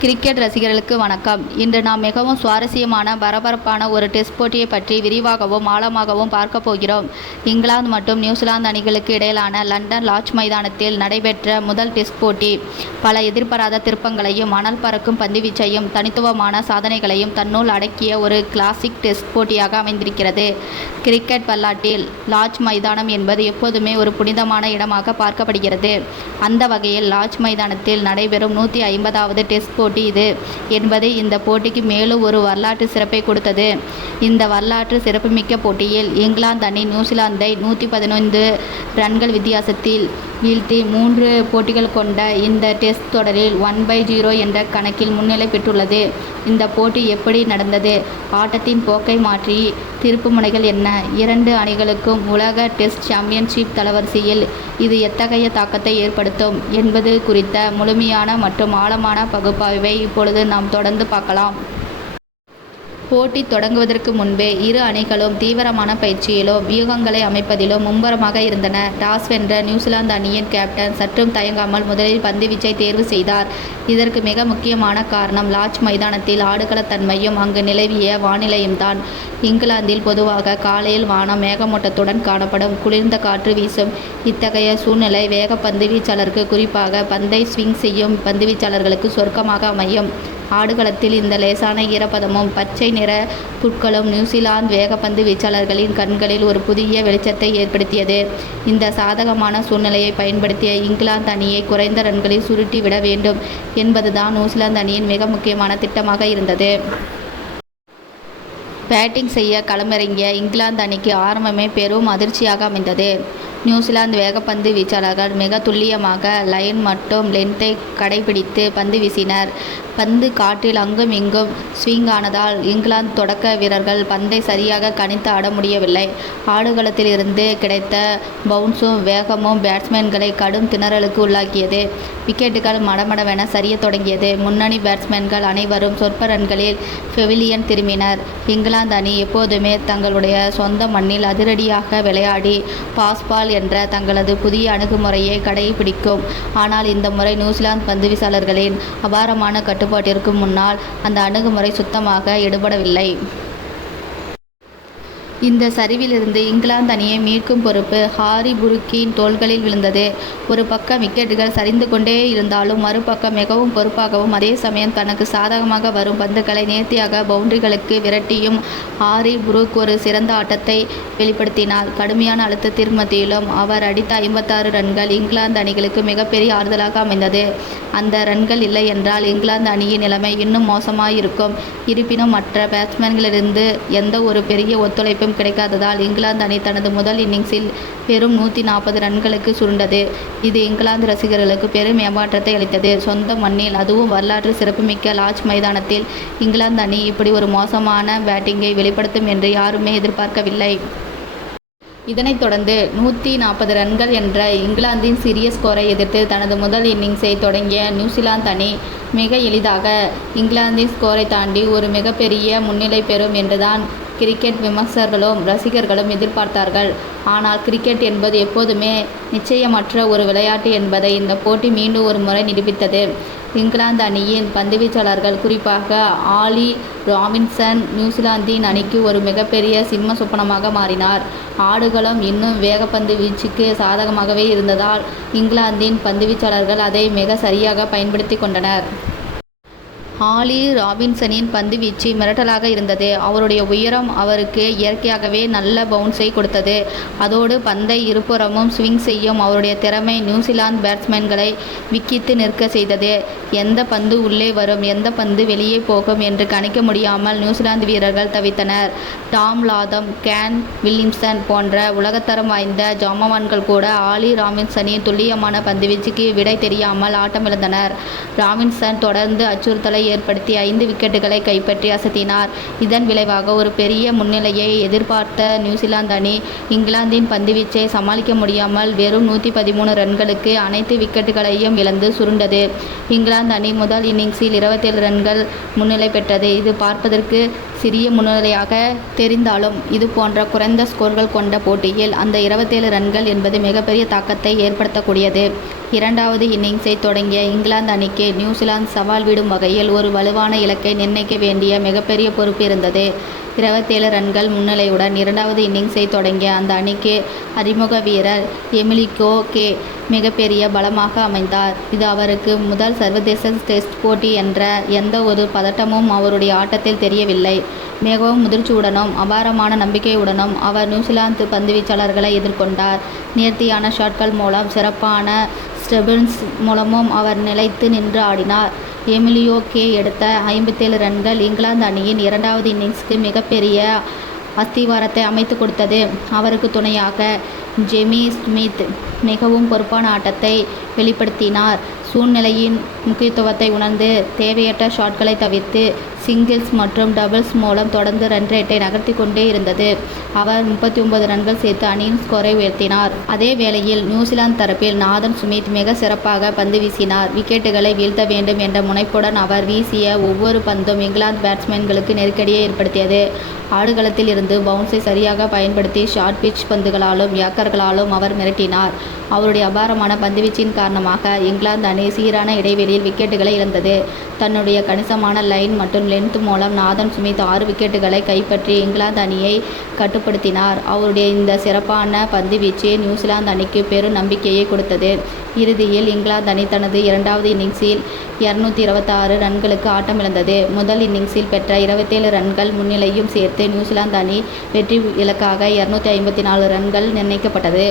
Cricket ரசிகர்களுக்கு வணக்கம். இன்று நாம் மிகவும் சுவாரஸ்யமான பரபரப்பான ஒரு டெஸ்ட் போட்டியை பற்றி விரிவாகவும் ஆழமாகவும் பார்க்க போகிறோம். இங்கிலாந்து மற்றும் நியூசிலாந்து அணிகளுக்கு இடையிலான லண்டன் லார்ட்ஸ் மைதானத்தில் நடைபெற்ற முதல் டெஸ்ட் போட்டி பல எதிர்பாராத திருப்பங்களையும் அனல் பறக்கும் பந்துவீச்சையும் தனித்துவமான சாதனைகளையும் தன்னுள் அடக்கிய ஒரு கிளாசிக் டெஸ்ட் போட்டியாக அமைந்திருக்கிறது. கிரிக்கெட் வரலாற்றில் லார்ட்ஸ் மைதானம் என்பது எப்போதுமே ஒரு புனிதமான இடமாக பார்க்கப்படுகிறது. அந்த வகையில் லார்ட்ஸ் மைதானத்தில் நடைபெறும் 150வது டெஸ்ட் போட்டி இது என்பது இந்த போட்டிக்கு மேலும் ஒரு வரலாற்று சிறப்பை கொடுத்தது. இந்த வரலாற்று சிறப்புமிக்க போட்டியில் இங்கிலாந்து அணி நியூசிலாந்தை 115 ரன்கள் வித்தியாசத்தில் வீழ்த்தி 3 போட்டிகள் கொண்ட இந்த டெஸ்ட் தொடரில் 1/0 என்ற கணக்கில் முன்னிலை பெற்றுள்ளது. இந்த போட்டி எப்படி நடந்தது? ஆட்டத்தின் போக்கை மாற்றி திருப்புமுனைகள் என்ன? இரண்டு அணிகளுக்கும் உலக டெஸ்ட் சாம்பியன்ஷிப் தரவரிசையில் இது எத்தகைய தாக்கத்தை ஏற்படுத்தும் என்பது குறித்த முழுமையான மற்றும் ஆழமான பகுப்பாய்வை இப்பொழுது நாம் தொடர்ந்து பார்க்கலாம். போட்டி தொடங்குவதற்கு முன்பே இரு அணிகளும் தீவிரமான பயிற்சியிலும் வியூகங்களை அமைப்பதிலும் மும்முரமாக இருந்தன. டாஸ் வென்ற நியூசிலாந்து அணியின் கேப்டன் சற்றும் தயங்காமல் முதலில் பந்துவீச்சை தேர்வு செய்தார். இதற்கு மிக முக்கியமான காரணம் லார்ட்ஸ் மைதானத்தில் ஆடுகளத்தன்மையும் அங்கு நிலவிய வானிலையும் தான். இங்கிலாந்தில் பொதுவாக காலையில் வானம் மேகமூட்டத்துடன் காணப்படும். குளிர்ந்த காற்று வீசும். இத்தகைய சூழ்நிலை வேக பந்துவீச்சாளருக்கு, குறிப்பாக பந்தை ஸ்விங் செய்யும் பந்துவீச்சாளர்களுக்கு சொர்க்கமாக அமையும். ஆடுகளத்தில் இந்த லேசான ஈரப்பதமும் பச்சை நிற புற்களும் நியூசிலாந்து வேகப்பந்து வீச்சாளர்களின் கண்களில் ஒரு புதிய வெளிச்சத்தை ஏற்படுத்தியது. இந்த சாதகமான சூழ்நிலையை பயன்படுத்திய இங்கிலாந்து அணியை குறைந்த ரன்களில் சுருட்டி விட வேண்டும் என்பதுதான் நியூசிலாந்து அணியின் மிக முக்கியமான திட்டமாக இருந்தது. பேட்டிங் செய்ய களமிறங்கிய இங்கிலாந்து அணிக்கு ஆரம்பமே பெரும் அதிர்ச்சியாக அமைந்தது. நியூசிலாந்து வேகப்பந்து வீச்சாளர்கள் மிக துல்லியமாக லைன் மற்றும் லென்த்தை கடைபிடித்து பந்து வீசினர். பந்து காற்றில் அங்கும் இங்கும் ஸ்விங் ஆனதால் இங்கிலாந்து தொடக்க வீரர்கள் பந்தை சரியாக கணித்து ஆட முடியவில்லை. ஆடுகளத்தில் இருந்து கிடைத்த பவுன்ஸும் வேகமும் பேட்ஸ்மேன்களை கடும் திணறலுக்கு உள்ளாக்கியது. விக்கெட்டுகள் மடமடவென சரிய தொடங்கியது. முன்னணி பேட்ஸ்மேன்கள் அனைவரும் சொற்ப ரன்களில் பெவிலியன் திரும்பினர். இங்கிலாந்து அணி எப்போதுமே தங்களுடைய சொந்த மண்ணில் அதிரடியாக விளையாடி பாஸ்பால் என்ற தங்களது புதிய அணுகுமுறையை கடைபிடிக்கும். ஆனால் இந்த முறை நியூசிலாந்து பந்துவீச்சாளர்களின் அபாரமான கட்டுப்பாட்டிற்கு முன்னால் அந்த அணுகுமுறை சுத்தமாக எடுபடவில்லை. இந்த சரிவிலிருந்து இங்கிலாந்து அணியை மீட்கும் பொறுப்பு ஹாரி புரூக்கின் தோள்களில் விழுந்தது. ஒரு பக்கம் விக்கெட்டுகள் சரிந்து கொண்டே இருந்தாலும் மறுபக்கம் மிகவும் பொறுப்பாகவும் அதே சமயம் தனக்கு சாதகமாக வரும் பந்துகளை நேர்த்தியாக பவுண்டரிகளுக்கு விரட்டியும் ஹாரி புரூக் ஒரு சிறந்த ஆட்டத்தை வெளிப்படுத்தினார். கடுமையான அழுத்தத்திற்கு மத்தியிலும் அவர் அடித்த 56 ரன்கள் இங்கிலாந்து அணிகளுக்கு மிகப்பெரிய ஆறுதலாக அமைந்தது. அந்த ரன்கள் இல்லை என்றால் இங்கிலாந்து அணியின் நிலைமை இன்னும் மோசமாயிருக்கும். இருப்பினும் மற்ற பேட்ஸ்மேன்களிலிருந்து எந்த ஒரு பெரிய ஒத்துழைப்பும் கிடைக்காததால் இங்கிலாந்து அணி தனது முதல் இன்னிங்ஸில் வெறும் 140 ரன்களுக்கு சுருண்டது. இது இங்கிலாந்து ரசிகர்களுக்கு பெரும் ஏமாற்றத்தை அளித்தது. சொந்த மண்ணில், அதுவும் வரலாற்று சிறப்புமிக்க லார்ட்ஸ் மைதானத்தில் இங்கிலாந்து அணி இப்படி ஒரு மோசமான பேட்டிங்கை வெளிப்படுத்தும் என்று யாருமே எதிர்பார்க்கவில்லை. இதனைத் தொடர்ந்து 140 ரன்கள் என்ற இங்கிலாந்தின் சிறிய ஸ்கோரை எதிர்த்து தனது முதல் இன்னிங்ஸை தொடங்கிய நியூசிலாந்து அணி மிக எளிதாக இங்கிலாந்தின் ஸ்கோரை தாண்டி ஒரு மிகப்பெரிய முன்னிலை பெறும் என்றுதான் கிரிக்கெட் விமர்சகர்களும் ரசிகர்களும் எதிர்பார்த்தார்கள். ஆனால் கிரிக்கெட் என்பது எப்போதுமே நிச்சயமற்ற ஒரு விளையாட்டு என்பதை இந்த போட்டி மீண்டும் ஒரு முறை நிரூபித்தது. இங்கிலாந்து அணியின் பந்துவீச்சாளர்கள், குறிப்பாக ஆலி ராபின்சன், நியூசிலாந்தின் அணிக்கு ஒரு மிகப்பெரிய சிம்ம சொப்பனமாக மாறினார். ஆடுகளம் இன்னும் வேகப்பந்து வீச்சுக்கு சாதகமாகவே இருந்ததால் இங்கிலாந்தின் பந்துவீச்சாளர்கள் அதை மிக சரியாக பயன்படுத்தி கொண்டனர். ஆலி ராபின்சனின் பந்துவீச்சு மிரட்டலாக இருந்தது. அவருடைய உயரம் அவருக்கு இயற்கையாகவே நல்ல பவுன்ஸை கொடுத்தது. அதோடு பந்தை இருபுறமும் ஸ்விங் செய்யும் அவருடைய திறமை நியூசிலாந்து பேட்ஸ்மேன்களை விக்கித்து நிற்க செய்தது. எந்த பந்து உள்ளே வரும், எந்த பந்து வெளியே போகும் என்று கணிக்க முடியாமல் நியூசிலாந்து வீரர்கள் தவித்தனர். டாம் லாதம், கேன் வில்லியம்சன் போன்ற உலகத்தரம் வாய்ந்த ஜாம்பவான்கள் கூட ஆலி ராபின்சனின் துல்லியமான பந்துவீச்சுக்கு விடை தெரியாமல் ஆட்டமிழந்தனர். ராபின்சன் தொடர்ந்து அச்சுறுத்தலை ஏற்படுத்தி 5 விக்கெட்டுகளை கைப்பற்றி அசத்தினார். இதன் விளைவாக ஒரு பெரிய முன்னிலையை எதிர்பார்த்த நியூசிலாந்து அணி இங்கிலாந்தின் பந்துவீச்சை சமாளிக்க முடியாமல் வெறும் 113 ரன்களுக்கு அனைத்து விக்கெட்டுகளையும் இழந்து சுருண்டது. இங்கிலாந்து அணி முதல் இன்னிங்ஸில் 27 ரன்கள் முன்னிலை பெற்றது. இது பார்ப்பதற்கு சிறிய முன்னிலையாக தெரிந்தாலும் இது போன்ற குறைந்த ஸ்கோர்கள் கொண்ட போட்டியில் அந்த 27 ரன்கள் என்பது மிகப்பெரிய தாக்கத்தை ஏற்படுத்தக்கூடியது. இரண்டாவது இன்னிங்ஸை தொடங்கிய இங்கிலாந்து அணிக்கு நியூசிலாந்து சவால் விடும் வகையில் ஒரு வலுவான இலக்கை நிர்ணயிக்க வேண்டிய மிகப்பெரிய பொறுப்பு இருந்தது. 27 ரன்கள் முன்னிலையுடன் இரண்டாவது இன்னிங்ஸை தொடங்கிய அந்த அணிக்கு அறிமுக வீரர் எமிலிகோ கே மிகப்பெரிய பலமாக அமைந்தார். இது அவருக்கு முதல் சர்வதேச டெஸ்ட் போட்டி என்ற எந்த ஒரு பதட்டமும் அவருடைய ஆட்டத்தில் தெரியவில்லை. மிகவும் முதிர்ச்சியுடனும் அபாரமான நம்பிக்கையுடனும் அவர் நியூசிலாந்து பந்துவீச்சாளர்களை எதிர்கொண்டார். நேர்த்தியான ஷாட்கள் மூலம் சிறப்பான ஸ்டெபின்ஸ் மூலமும் அவர் நிலைத்து நின்று ஆடினார். எமிலியோ கே எடுத்த 57 ரன்கள் இங்கிலாந்து அணியின் இரண்டாவது இன்னிங்ஸுக்கு மிகப்பெரிய அஸ்திவாரத்தை அமைத்து கொடுத்தது. அவருக்கு துணையாக ஜெமி ஸ்மித் மிகவும் பொறுப்பான ஆட்டத்தை வெளிப்படுத்தினார். சூழ்நிலையின் முக்கியத்துவத்தை உணர்ந்து தேவையற்ற ஷாட்களை தவிர்த்து சிங்கிள்ஸ் மற்றும் டபுள்ஸ் மூலம் தொடர்ந்து ரன் ரேட்டை நகர்த்தி கொண்டே இருந்தது. அவர் 39 ரன்கள் சேர்த்து அணியின் ஸ்கோரை உயர்த்தினார். அதே வேளையில் நியூசிலாந்து தரப்பில் நாதன் சுமித் மிக சிறப்பாக பந்து வீசினார். விக்கெட்டுகளை வீழ்த்த வேண்டும் என்ற முனைப்புடன் அவர் வீசிய ஒவ்வொரு பந்தும் இங்கிலாந்து பேட்ஸ்மேன்களுக்கு நெருக்கடியை ஏற்படுத்தியது. ஆடுகளத்தில் இருந்து பவுன்ஸை சரியாக பயன்படுத்தி ஷார்ட் பிட்ச் பந்துகளாலும் யாக்கர்களாலும் அவர் மிரட்டினார். அவருடைய அபாரமான பந்துவீச்சின் காரணமாக இங்கிலாந்து அணி சீரான இடைவெளியில் விக்கெட்டுகளை இழந்தது. தன்னுடைய கணிசமான லைன் மற்றும் லென்த் மூலம் நாதன் சுமித் 6 விக்கெட்டுகளை கைப்பற்றி இங்கிலாந்து அணியை கட்டுப்படுத்தினார். அவருடைய இந்த சிறப்பான பந்துவீச்சு நியூசிலாந்து அணிக்கு பெரும் நம்பிக்கையை கொடுத்தது. இறுதியில் இங்கிலாந்து அணி தனது இரண்டாவது இன்னிங்ஸில் 226 ரன்களுக்கு ஆட்டமிழந்தது. முதல் இன்னிங்ஸில் பெற்ற 27 ரன்கள் முன்னிலையும் சேர்த்து நியூசிலாந்து அணி வெற்றி இலக்காக 254 ரன்கள் நிர்ணயிக்கப்பட்டது.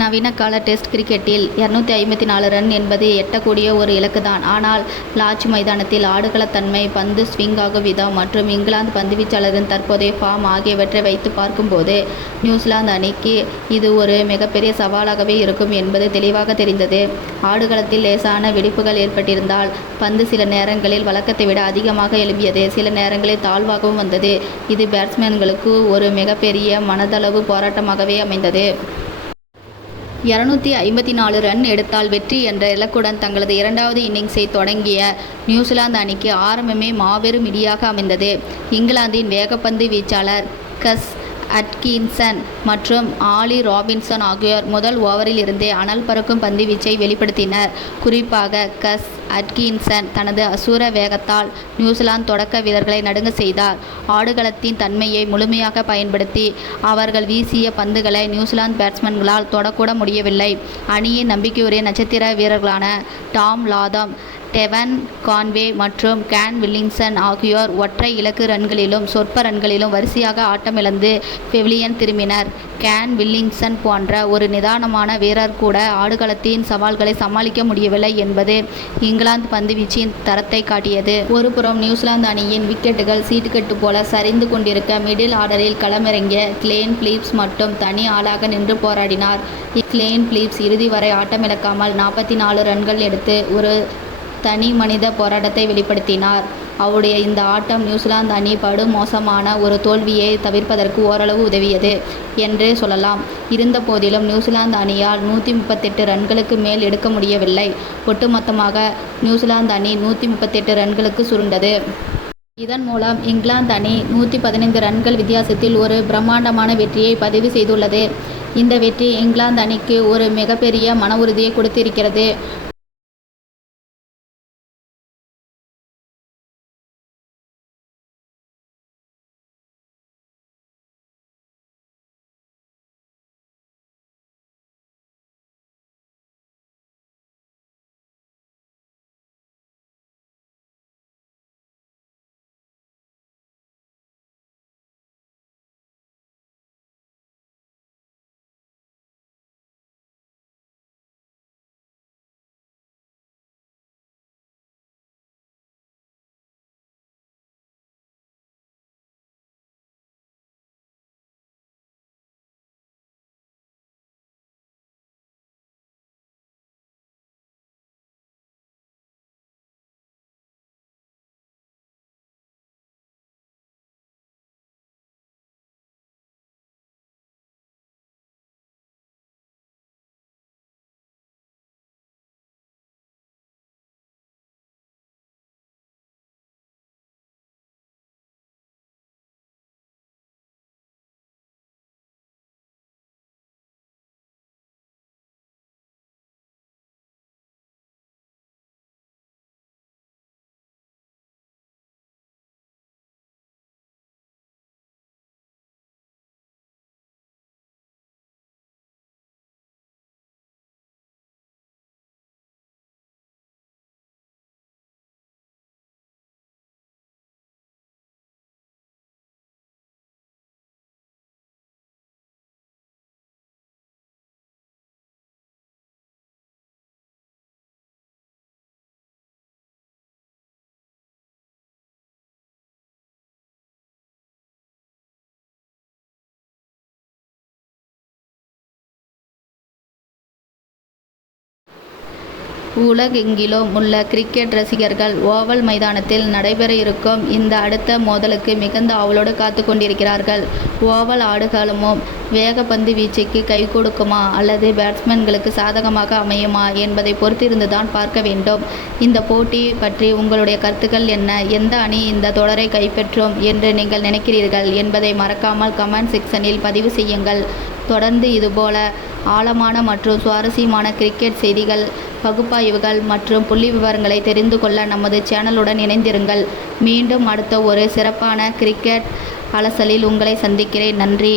நவீன கால டெஸ்ட் கிரிக்கெட்டில் 254 ரன் என்பது எட்டக்கூடிய ஒரு இலக்குதான். ஆனால் லார்ட்ஸ் மைதானத்தில் ஆடுகளத்தன்மை, பந்து ஸ்விங் ஆகும் விதம் மற்றும் இங்கிலாந்து பந்துவீச்சாளரின் தற்போதைய ஃபார்ம் ஆகியவற்றை வைத்து பார்க்கும்போது நியூசிலாந்து அணிக்கு இது ஒரு மிகப்பெரிய சவாலாகவே இருக்கும் என்பது தெளிவாக தெரிந்தது. ஆடுகளத்தில் லேசான வெடிப்புகள் ஏற்பட்டிருந்தால் பந்து சில நேரங்களில் வழக்கத்தை விட அதிகமாக எழும்பியது, சில நேரங்களில் தாழ்வாகவும் வந்தது. இது பேட்ஸ்மேன்களுக்கு ஒரு மிகப்பெரிய மனதளவு போராட்டமாகவே அமைந்தது. 254 ரன் எடுத்தால் வெற்றி என்ற இலக்குடன் தங்களது இரண்டாவது இன்னிங்ஸை தொடங்கிய நியூசிலாந்து அணிக்கு ஆரம்பமே மாபெரும் இடியாக அமைந்தது. இங்கிலாந்தின் வேகப்பந்து வீச்சாளர் கஸ் அட்கின்சன் மற்றும் ஆலி ராபின்சன் ஆகியோர் முதல் ஓவரில் இருந்தே அனல் பறக்கும் பந்துவீச்சை வெளிப்படுத்தினர். குறிப்பாக கஸ் அட்கின்சன் தனது அசுர வேகத்தால் நியூசிலாந்து தொடக்க வீரர்களை நடுங்க செய்தார். ஆடுகளத்தின் தன்மையை முழுமையாக பயன்படுத்தி அவர்கள் வீசிய பந்துகளை நியூசிலாந்து பேட்ஸ்மேன்களால் தொடக்கூட முடியவில்லை. அணியின் நம்பிக்கையுரிய நட்சத்திர வீரர்களான டாம் லாதம், டெவன் கான்வே மற்றும் கேன் வில்லிங்சன் ஆகியோர் ஒற்றை இலக்கு ரன்களிலும் சொற்ப ரன்களிலும் வரிசையாக ஆட்டமிழந்து பெவிலியன் திரும்பினர். கேன் வில்லிங்சன் போன்ற ஒரு நிதானமான வீரர் கூட ஆடுகளத்தின் சவால்களை சமாளிக்க முடியவில்லை என்பது இங்கிலாந்து பந்துவீச்சின் தரத்தை காட்டியது. ஒருபுறம் நியூசிலாந்து அணியின் விக்கெட்டுகள் சீட்டுக்கட்டு போல சரிந்து கொண்டிருக்க மிடில் ஆர்டரில் களமிறங்கிய கிளென் பிலிப்ஸ் மட்டும் தனி ஆளாக நின்று போராடினார். கிளென் பிலிப்ஸ் இறுதி வரை ஆட்டமிழக்காமல் 44 ரன்கள் எடுத்து ஒரு தனி மனித போராட்டத்தை வெளிப்படுத்தினார். அவருடைய இந்த ஆட்டம் நியூசிலாந்து அணி படுமோசமான ஒரு தோல்வியை தவிர்ப்பதற்கு ஓரளவு உதவியது என்றே சொல்லலாம். இருந்த போதிலும் நியூசிலாந்து அணியால் 138 ரன்களுக்கு மேல் எடுக்க முடியவில்லை. ஒட்டுமொத்தமாக நியூசிலாந்து அணி 138 ரன்களுக்கு சுருண்டது. இதன் மூலம் இங்கிலாந்து அணி 115 ரன்கள் வித்தியாசத்தில் ஒரு பிரம்மாண்டமான வெற்றியை பதிவு செய்துள்ளது. இந்த வெற்றி இங்கிலாந்து அணிக்கு ஒரு மிகப்பெரிய மன உறுதியை கொடுத்திருக்கிறது. உலகெங்கிலும் உள்ள கிரிக்கெட் ரசிகர்கள் ஓவல் மைதானத்தில் நடைபெற இருக்கும் இந்த அடுத்த மோதலுக்கு மிகுந்த ஆவலோடு காத்து கொண்டிருக்கிறார்கள். ஓவல் ஆடுகளமும் வேகப்பந்து வீச்சுக்கு கை கொடுக்குமா அல்லது பேட்ஸ்மேன்களுக்கு சாதகமாக அமையுமா என்பதை பொறுத்திருந்துதான் பார்க்க வேண்டும். இந்த போட்டி பற்றி உங்களுடைய கருத்துக்கள் என்ன? எந்த அணி இந்த தொடரை கைப்பற்றும் என்று நீங்கள் நினைக்கிறீர்கள் என்பதை மறக்காமல் கமெண்ட் செக்ஷனில் பதிவு செய்யுங்கள். தொடர்ந்து இதுபோல ஆழமான மற்றும் சுவாரஸ்யமான கிரிக்கெட் செய்திகள், பகுப்பாய்வுகள் மற்றும் புள்ளி விவரங்களை தெரிந்து கொள்ள நமது சேனலுடன் இணைந்திருங்கள். மீண்டும் அடுத்த ஒரு சிறப்பான கிரிக்கெட் அலசலில் உங்களை சந்திக்கிறேன். நன்றி.